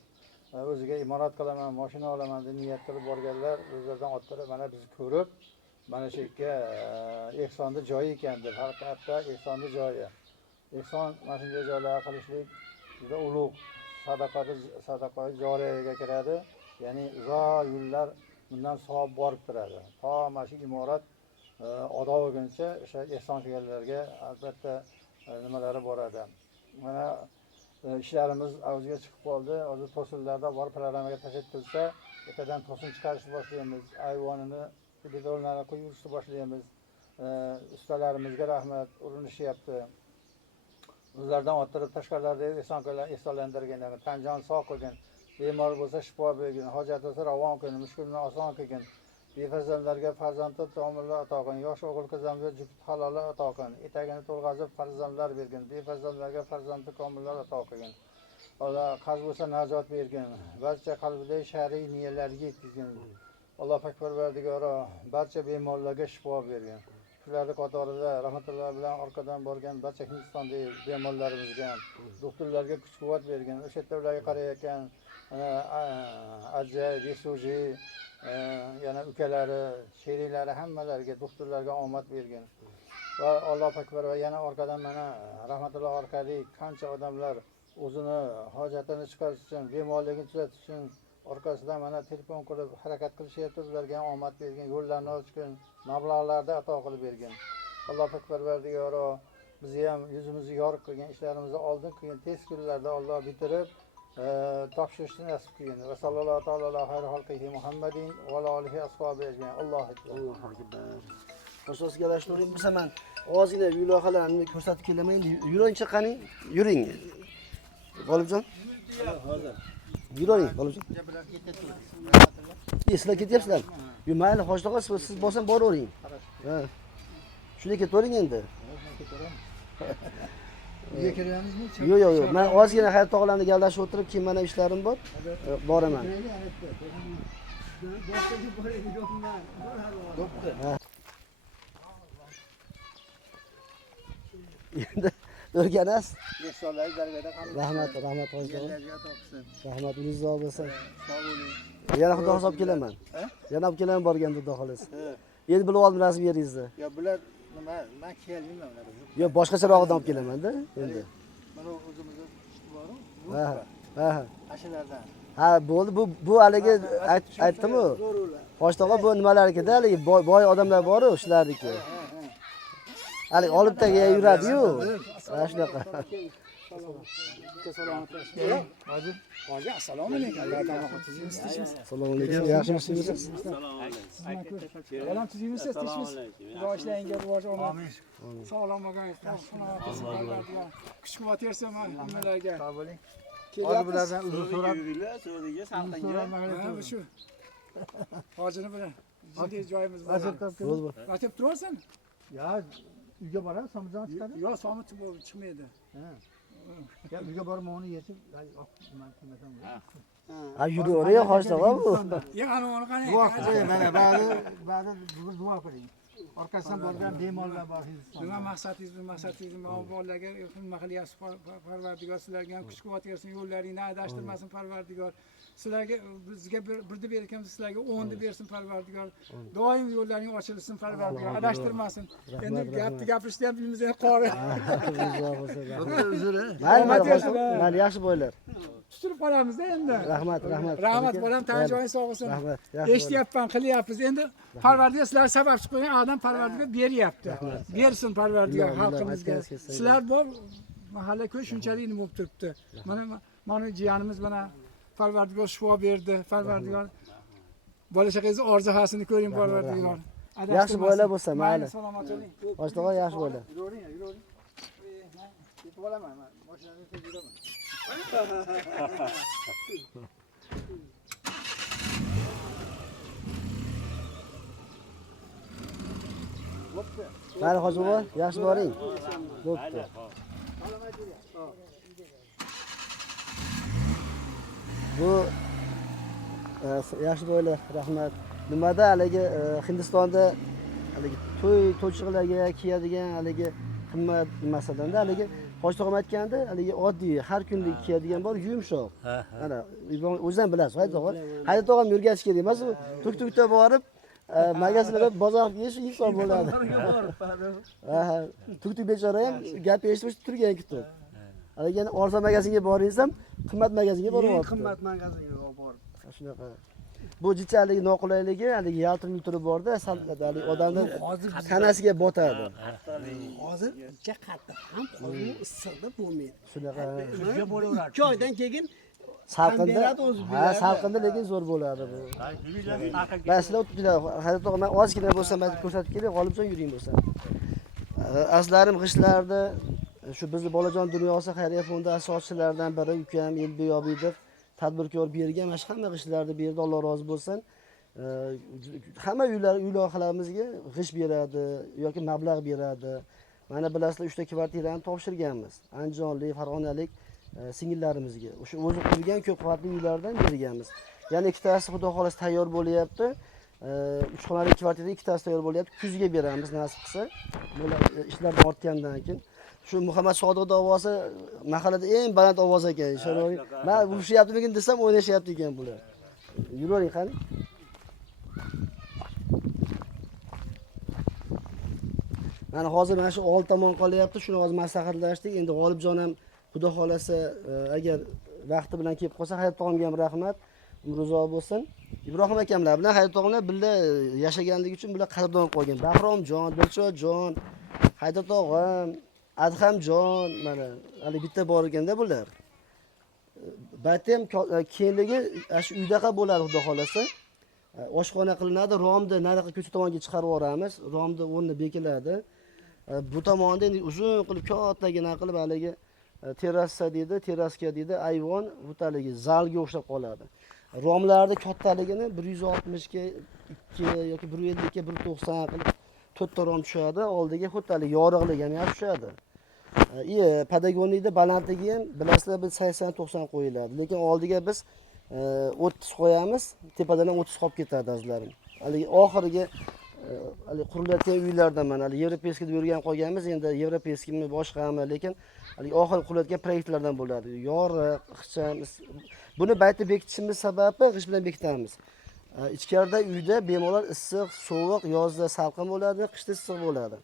o'ziga imorat qilaman, mashina olaman deb niyat qilib borganlar, o'zlaridan o'ttirib mana bizni ko'rib, mana shu yerga ehsonni joyi ekan deb, haqiqatda ehsonni joyi. Ehson mana shunday joylar qilishlik juda ulug' sadaqa joriyaga kiradi. Ya'ni uzoq yillar bundan savob borib turadi. To mana shu imorat ado bo'lguncha o'sha ehson qilganlarga albatta nimalari boradi. Mana ishlarimiz avjiga chiqib qoldi. Hozir to'sinlarda bor programaga tashakkilsa, ertadan to'sin chiqarishni boshlaymiz. Ayvonini, bedorlarni qo'yib yurishni boshlaymiz. Ustalarimizga rahmat, urinishyapti. O'zlaridan o'ttirib tashqarilarda ehsonlarga ehsonlantirgan, tanjon sog' qilgan. bemor bo'lsa shifo bergin, hojat bo'lsa ravon qilgin, mushkulni oson qilgin. Befarzandlarga farzandli tomirlar ato qilgin, yosh o'g'il qizlarga juft halollar ato qilgin. Etagini to'lg'azib farzandlar bergin, befarzandlarga farzandli komillar ato qilgin. Alloh qarz bo'lsa najot bergin, barcha qalbidagi shar'iy niyatlarga yetkazgin. Alloh Parvardigoro barcha bemorlarga shifo bergin. Shularning qatorida rahmatulloh bilan orqadan borgan barcha Hindistondagi bemorlarimizga, doktorlarga kuch-quvvat bergin. O'sha yerda ularga qarayotgan Ajay, Besuji, yana ukalari, sheriklari hammalariga, doktorlarga omad bergin. Va Alloh akbar va yana orqadan mana rahmatulloh orqali qancha odamlar o'zini hojatini chiqarish uchun, bemorligini tuzatish uchun orqasidan mana telefon qilib harakat qilishyapti, ularga omad bergin, yo'llarni ochgin, mablag'larni ato qilib bergin. Alloh Parvardigoro bizni ham yuzimizni yorib qilgan, ishlarimizni oldin qilgan, tez kunlarda Alloh bitirib topshirishni nasib qilgin. Va sallallohu taolo alayhi xayri xalqihi Muhammadin va alihi ashabi ajmain. Allohu akbar. Xo'sh, gaplashib bo'lsa men ozgina loyihalarni ko'rsatib kelaman. Yuringchi qani? Yuring. G'olibjon. Hozir. Yuring, G'olibjon. Sizlar ketyapsizlar. Mayli, hoshtoqa siz bo'lsan boravering. Ha. Shunday ketavering endi. Uyga kiryapmizmi? Yo'q. Men ozgina hayot tog'larni gaplashib o'tirib, keyin mana ishlarim bor. Boraman. Endi o'rganasiz. Yoshlarga dargada qolib. Rahmat hoshtoqa. Yerlarga topsin. Rahmat rizo bo'lsin. Sog' bo'ling. Yana xudo hisob kelaman. Yana olib kelaman borganda xudo xohlasa. Endi bilib oldim rasm yeringizni. Yo bular nima? Men kelmayman ular. Yo boshqacharoqdan olib kelaman-da endi. Mana o'zimizda boru. Ha. Ashalardan. Ha, bo'ldi. Bu haligi aytdim-ku. Hoshtoqa bu nimalarkida, haligi boy odamlar bor-ku, shularniki. Haligi olibtaga yuradi-yu. Mana shunaqa. Hoji, assalomu alaykum. Assalomu alaykum. Yaxshimisiz? Bolam tuzimsiz, tinchmisiz? Xudo ishlayinga rivoj omad. Sog'lom bo'lgansiz. Kuch-quvvat bersin hammalarga. Sog' bo'ling. Hozir bulardan uzr so'rab, So'riga salqinga. Shu. Hojini bilan. Jinday joyimiz bor. Bo'ldi. Aytib turarsan? ya uyga boramiz, Somjon chiqadi. Yo'q, somit chiqmaydi. Ya uyga borib uni yetib, man kelmasam. Ha, yuraveraya hoshtoqa bu. Yo'q, ana uni qani? Duo qiling, mana ba'zi duo qiling. Orqasidan borgan bemorlar bor Hindistonda. Nima maqsadingiz, bolalarga nima qilyapsiz Parvardigor, sizlarga ham kuch-quvvat bersin, yo'llaringni adashtirmasin Parvardigor. Sizlarga bizga birni berganmiz, sizlarga 10 ni bersin Parvardigor. Doim yo'llaring ochilsin Parvardigor, adashtirmasin. Endi gapirishni ham bilmaymiz qori. Mayli, yaxshi bo'ylar. Tutilib qolamiz-da endi. Rahmat. Rahmat bolam, tan joying sog' bo'lsin. Rahmat. Eshityapman, qilyapmiz. Endi Parvardigor sizlar sababchi qo'ygan odam Parvardigor beryapti. Bersin Parvardigor xalqimizga. Sizlar bor mahalla-ko'y shunchalik nima bo'lib turibdi. Mana jiyanimiz mana Parvardigor shifo berdi. Parvardigor bola chaqangizni orzusini ko'ring Parvardigor. Yaxshi bo'ylar bo'lsa, mayli. Salomat bo'ling. Hoshtoqa yaxshi bo'ylar. Yuravering. Ketib olaman, mashinani yuraman. Mayli hoji bobo, yaxshi boring. Bo'pti. Bu yaxshi bo'ylar, rahmat. Nimada haligi Hindistonda haligi to'ychiqlarga kiyadigan haligi qimmat masalanda haligi hoshtoqam aytganda haligi oddiy har kunlik kiyadigan bor, yumshoq. Mana o'zingizdan bilasiz, Haydat og'am yurgachi kerak emas, u tuk-tukda borib magazinda bozorga yesh inson bo'ladi. Tuk-tuk bechora ham gap eshitib turgan kutib. Haligi orza magazinga boringiz ham qimmat magazinga boryapti. Qimmat magazinga borib. Shunaqa. Bu jichalik noqulayligi haligi yaltirib turib borda, haligi odamni tanasiga botadi. Hozir jicha qattiq ham qolgan issiqda bo'lmaydi. Shunaqa. 2 oydan keyin Salqinda, salqinda lekin zo'r bo'ladi bu. Men sizlar o'tibdilar, hayot tog'a men ozgina bo'lsa men ko'rsatib kelay, g'olibjon yuring bo'lsa. Azlarim g'ishlardi, shu bizni bolajon dunyosi xayriya fondi asoschilaridan biri ukam Elbiyobiyev tadbirkor bergan, mana shu hamma g'ishtlarni berdi, Alloh rozi bo'lsin. Hamma uy loyihalarimizga g'isht beradi yoki mablag' beradi. Mana bilasizlar 3 ta kvartirani topshirganmiz. Andijonlik, Farg'onalik singillarimizga. O'sha o'zi qurgan ko'p qavatli uylardan berganmiz. Yana ikkitasi xudo xolasi tayyor bo'lyapti. 3 xonali kvartira ikkitasi tayyor bo'lyapti. Kuzga beramiz nasib qilsa. Bular ishlar ortgandan keyin shu Muhammad Sodiqning ovozi mahallada eng baland ovoz ekan. Ishonavering. Men urishyaptimikin desam o'ynashyapti ekan bular. Yuravering qani. Mana hozir mana shu old tomon qolyapti. Shuni hozir maslahatlashdik. Endi G'olibjon ham xudo xolasa agar vaqti bilan kelib qolsa, Hayot tog'imga ham rahmat. Umrizo bo'lsin. Ibrohim akamlar bilan Hayot tog'imlar birga yashaganligi uchun bular qadrdon qolgan. Bahromjon, Dilshodjon, Hayot tog'im, Adhamjon, mana hali bitta bor ekanda bular. Baytem keyinligi shu uydaqa bo'ladi xudo xolasa. Oshxona qilinadi, romni nariga ko'cha tomonga chiqarib yuboramiz. Romni o'rni bekiladi. Bu tomonda endi uzun qilib kattagina qilib haligi terrasa deydi, teraska deydi, ayvon butaligi zalga o'xshab qoladi. Romlarning kattaligini 160 ga 2 yoki 150 ga 190 qilib 4 ta rom tushadi. Oldiga xuddi yorug'lik ham yaxshi tushadi. Pedagoglikda balandligi ham bilasizlar biz 80-90 qo'yiladi. Lekin oldiga biz 30 qo'yamiz, tepadan ham 30 qolib ketadi azizlarim. Haligi oxiriga qurilayotgan uylardan mana Yevropeyskida yurgan qolganmiz, endi Yevropeyskimi boshqami, lekin haligi oxirgi qurilayotgan proyektlardan bo'ladi. Yoriq, ixcham. Buni baytda bekitishimiz sababi g'isht bilan bekitamiz. Ichkarida uyda bemalol issiq, sovuq, yozda salqin bo'ladi, qishda issiq bo'ladi.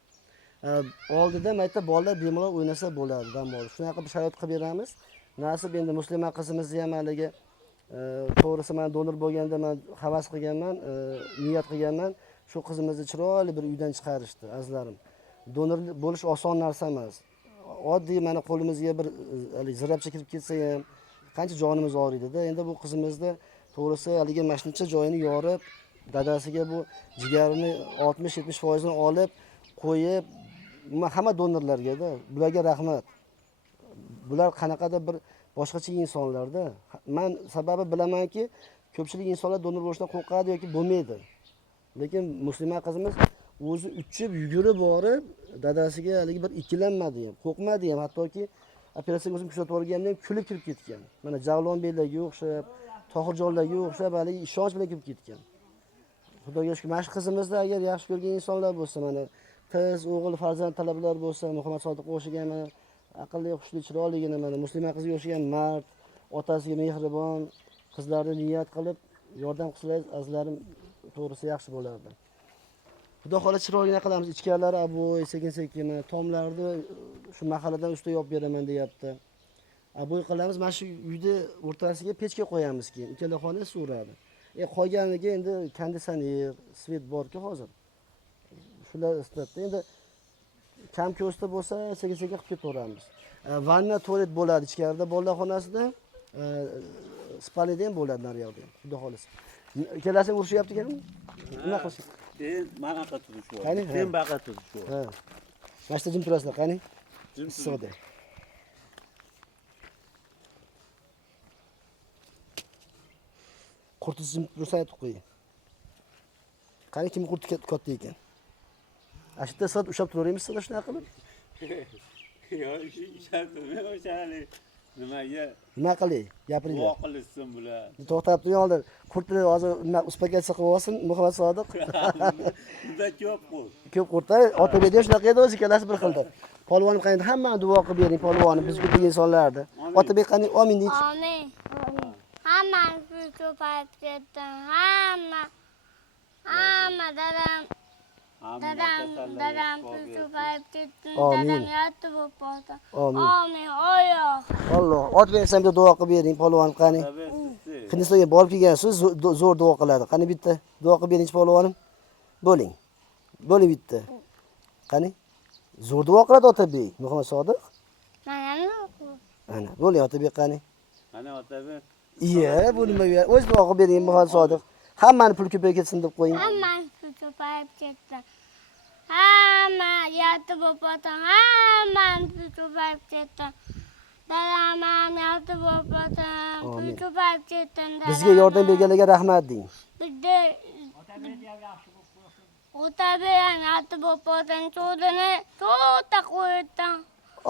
Oldida mayta bolalar bemalol o'ynasa bo'ladi, dam olib. Shunaqa bir sharoit qilib beramiz. Nasib endi musulmon qizimizni ham haligi to'g'risi men donor bo'lganda men havas qilganman, niyat qilganman. Shu qizimizni chiroyli bir uydan chiqarishdi, azizlarim. Donor bo'lish oson narsa emas. Oddiy mana qo'limizga bir zirabcha kirib ketsa ham qancha jonimiz og'riydi-da. Endi bu qizimizni to'g'risi haligi mashincha joyini yorib, dadasiga bu jigarini 60-70% ni olib qo'yib, hamma donorlarga-da bularga rahmat. Bular qanaqadir bir boshqacha insonlarda. Men sababi bilamanki, ko'pchilik insonlar donor bo'lishdan qo'rqadi yoki bo'lmaydi. Lekin musulmon qizimiz o'zi uchib, yugurib borib, dadasiga haligi bir ikkilanmadi ham, qo'rqmadi ham, hattoki operatsiyaga o'zim kuzatib o'rganimda ham kulib kirib ketgan. Mana Javlonbeklarga o'xshab, Tohirjonlarga o'xshab haligi ishonch bilan kirib ketgan. Xudoga shukr, mana shu qizimizda agar yaxshi ko'rgan insonlar bo'lsa, mana qiz, o'g'il, farzand talablar bo'lsa, Muhammad Sodiqqa o'xshagan mana aqlli, xushli, chiroyligina mana musulmon qizga o'xshagan mard, otasiga mehribon qizlarni niyat qilib yordam qilsangiz, azizlarim, to'g'risi yaxshi bo'lardi. Xudo xohlasa chiroyli qilamiz. Ichkarilari abo'y, sekin-sekin tomlarni shu mahalladan usta yopib beraman deyapti. Abo'y qilamiz. Mana shu uyni o'rtasiga pechka qo'yamiz keyin. Ikkala xona so'radi. Qolganiga endi konditsioner, svet bor-ku hozir. Shular islatdi. Endi kam ko'sta bo'lsa, sekin-sekin qilib ketaveramiz. Vanna, tualet bo'ladi ichkarida, bolalar xonasida. Spalida ham bo'ladi nariyoqda. Xudo xohlasa. Ikkalasi urishyapti ekanmi? Nima qilsin? Manaqa turish bor. Qani? Sen baqa turish bor. Ha. Mashta jim turasizlar, qani? Jim So'da. Qurti jim tursa aytib qo'y. Qani kim qurti katta ekan? Ashta soat ushlab turaveramiz sizlar shunaqa qilib? Yo'q, ishlatmayman o'shali. Nimaga? Nima qilay? Gapiringlar. Duo qilsin bular. To'xtab turing oldin. Qurtni hozir uspakatsiya qilib olsin Muhammad Sodiq. Juda ko'p qul. Ko'p qurtda Otabekda shunaqa edi, o'zi ikkalasi bir xilda. Polvonim qani hammani duo qilib bering polvonim, biz ko'p insonlarni. Otabek qani amin deychi. Amin. Hamma ko'payib ketdi. Hamma dadam ko'payib ketdi. Dadam yotdi bo'lib qoldi. Amin. Oyo. Alloh, ot bersam deb duo qilib bering polvonim qani. Hindistonga borib kelgansiz, zo'r duo qiladi. Qani bitta duo qilib bering polvonim. Bo'ling. Bo'ling bitta. Qani? Zo'r duo qiladi Otabek, Muhammad Sodiq. Ana, bo'ling Otabek qani. Ana Otabek. Iya, bu nima ber? O'z duo qilib bering Muhammad Sodiq. Hammani pul ko'payib ketsin deb qo'ying. Hammani pul ko'payib ketdi. Hamma yotib bo'lib qoldi. Hammani pul ko'payib ketdi. Dadam ham yaxshi bo'lsin. Pul ko'payib ketdi. Bizga yordam berganlarga rahmat deng. Bizga Otabeyam yaxshi bo'lsin. Cho'dini to'ta qo'ydi.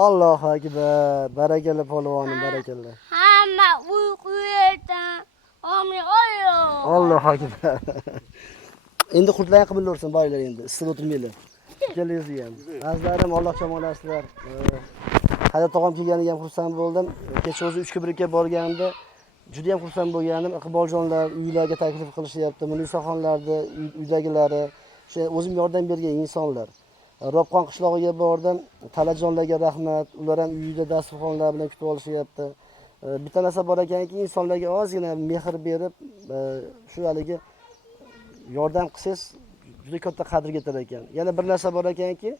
Allohu akbar. Barakalla polvonim, barakalla. Hamma uyqu yedi. Amin Alloh. Allohu akbar. Endi qurtlar qilib o'rsin boylar endi. Isib o'tirmanglar. Kelingizni ham. Azlarim Alloh chamolasizlar. Hayot tog'am kelganiga ham xursand bo'ldim. Kecha o'zi 3 birga borganimda juda ham xursand bo'lganim. Iqboljonlar uylarga taklif qilishyapti. Munisaxonlarni uydagilari, o'sha o'zim yordam bergan insonlar. Robqon qishlog'iga bordim. Talajonlarga rahmat. Ular ham uyida dasturxonlar bilan kutib olishyapti. Bitta narsa bor ekanki, insonlarga ozgina mehr berib, shu haligi yordam qilsangiz juda katta qadrga yetar ekan. Yana bir narsa bor ekanki,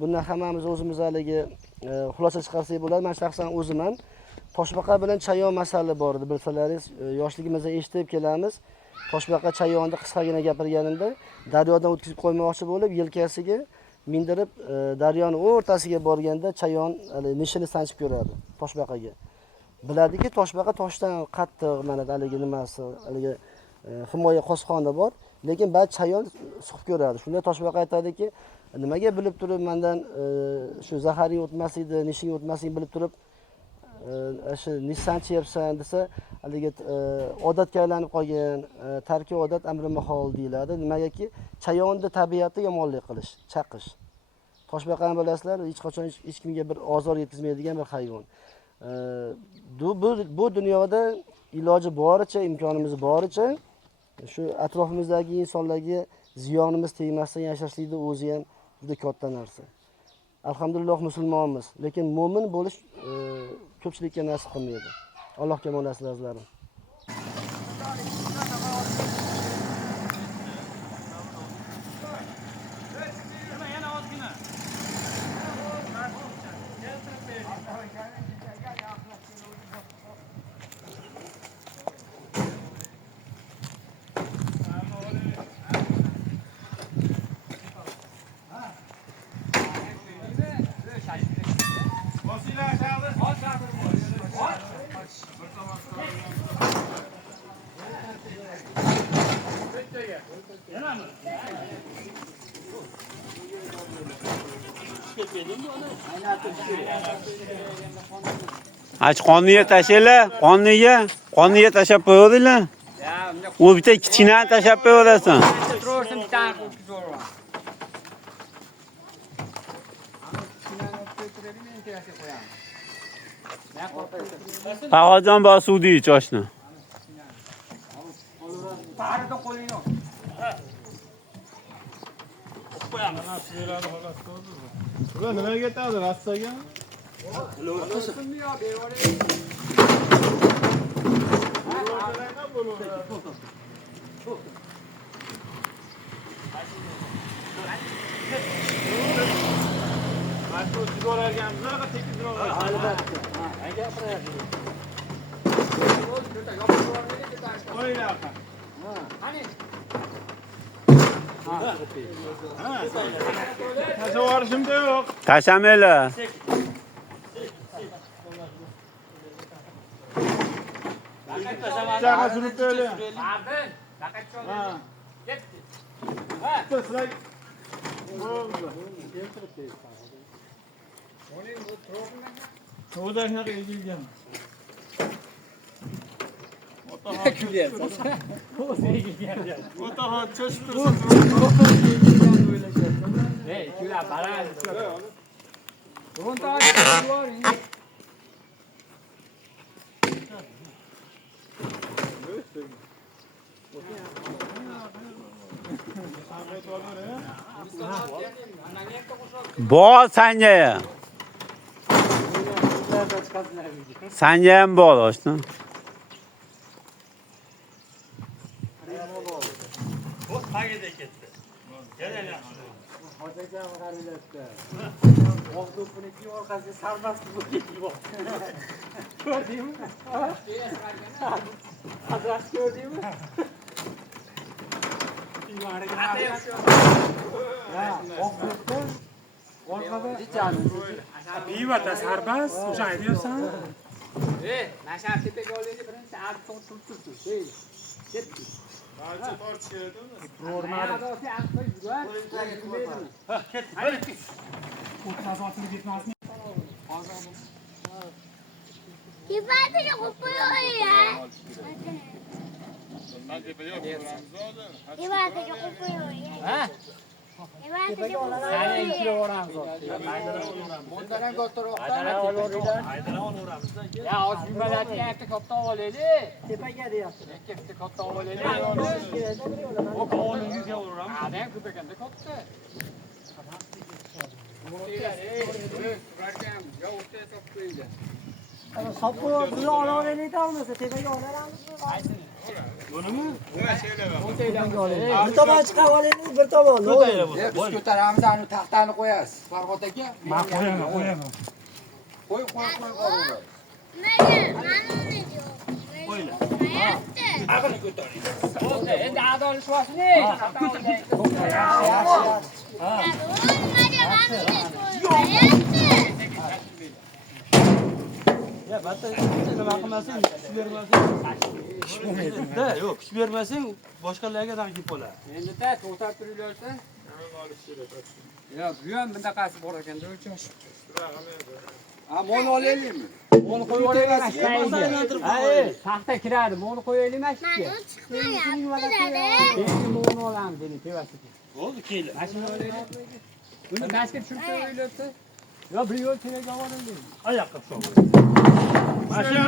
bundan hammamiz o'zimiz haligi xulosa chiqarsak bo'ladi. Men shaxsan o'zim ham toshbaqa bilan chayon masala bor edi, bilsalaringiz, yoshligimizda eshitib kelamiz. Toshbaqa chayonni qisqagina gapirganimda daryodan o'tkazib qo'ymoqchi bo'lib, yelkasiga mindirib, daryoning o'rtasiga borganda chayon nishini sanchib ko'radi toshbaqaga. Biladiki, toshbaqa toshdan qattiq, mana haligi nimasi, haligi himoya qosqoni bor, lekin ba'zi chayon suqib ko'radi. Shunda toshbaqa aytadiki, nimaga bilib turib mendan shu zaharing o'tmasligini, nishing o'tmasligini bilib turib shu nish sanchyapsan desa, haligi odatga aylanib qolgan, tarki odat amri mahol deyiladi. Nimagaki, chayonni tabiati yomonlik qilish, chaqish. Toshbaqani bilasizlar, hech qachon hech kimga bir ozor yetkazmaydigan bir hayvon. Bu dunyoda iloji boricha, imkonimiz boricha shu atrofimizdagi insonlarga ziyonimiz tegmasdan yashashlikning o'zi ham juda katta narsa. Alhamdulillah musulmonmiz, lekin mo'min bo'lish ko'pchilikka nasib qilmaydi. Allohga monasizlar azlarim. Aç qonniga tashinglar, qonniga tashab qo'yinglar. U bitta kichkinani tashab qo'yasan. Paxojon bosuvdi choshni. Ular nimaga ketadi rassaga? Tashavorishimda yo'q. Tashamanglar. Chaqa surib qo'ydi. O'zaklar egilgan. O'ta cho'shib Bol sanga. Sanga ham bol oshna. Biyvata sarbas, o'sha aytyapsan. Nasha tepaga olaylik, birinchi arq tortib turibsiz. Ketdi. Barcha tortishadimi? Adasi arq qo'yib yurar. Ha, ketdi. Haydi. O'tkazotini bitmasmi? Kifayetiga qo'yib ya. Kifayetiga qo'yib ya. Ha? Kifayetiga qo'yib Bundan ham kattaroq. Ya, hozir nimalarni yerda katta olaylik. Tepaga deyapti. Ikkita katta olaylik. O qo'lingizga uramiz. Adam ko'paganda katta. Sopni puli olaveraylik olmasa tepaga olaveramizmi? Bir tomon chiqib olaylik, bir tomon. Biz ko'taramiz, ani taxtani qo'yasiz. Farg'ot aka. Men qo'yaman. Qo'y. Mayli, mana uni diyor. Qo'ylar. Aqlni ko'taring. Bo'ldi, endi adolishyapsiz. Ya batta nima qilmasang, kuch bermasang, ish bo'lmaydi. Yo'q, kuch bermasang boshqalarga ham kelib qoladi. Endi to'xtab turinglar-chi. Ya, bu ham bundaqasi bor ekan, o'lchash. Mol olaylikmi? Mol qo'yib olaylik. Ha, taxta kiradi. Mol qo'yaylik mashinaga. Mana chiqmayapti. Endi molni olamiz, dedi, tevasiga. Bo'ldi, keldi. Mashina olaylik. Buni pastga tushirib qo'yinglar-chi. Yo, bir yo'l teraga olib olaylik. Oyoqqa tushib. Mashina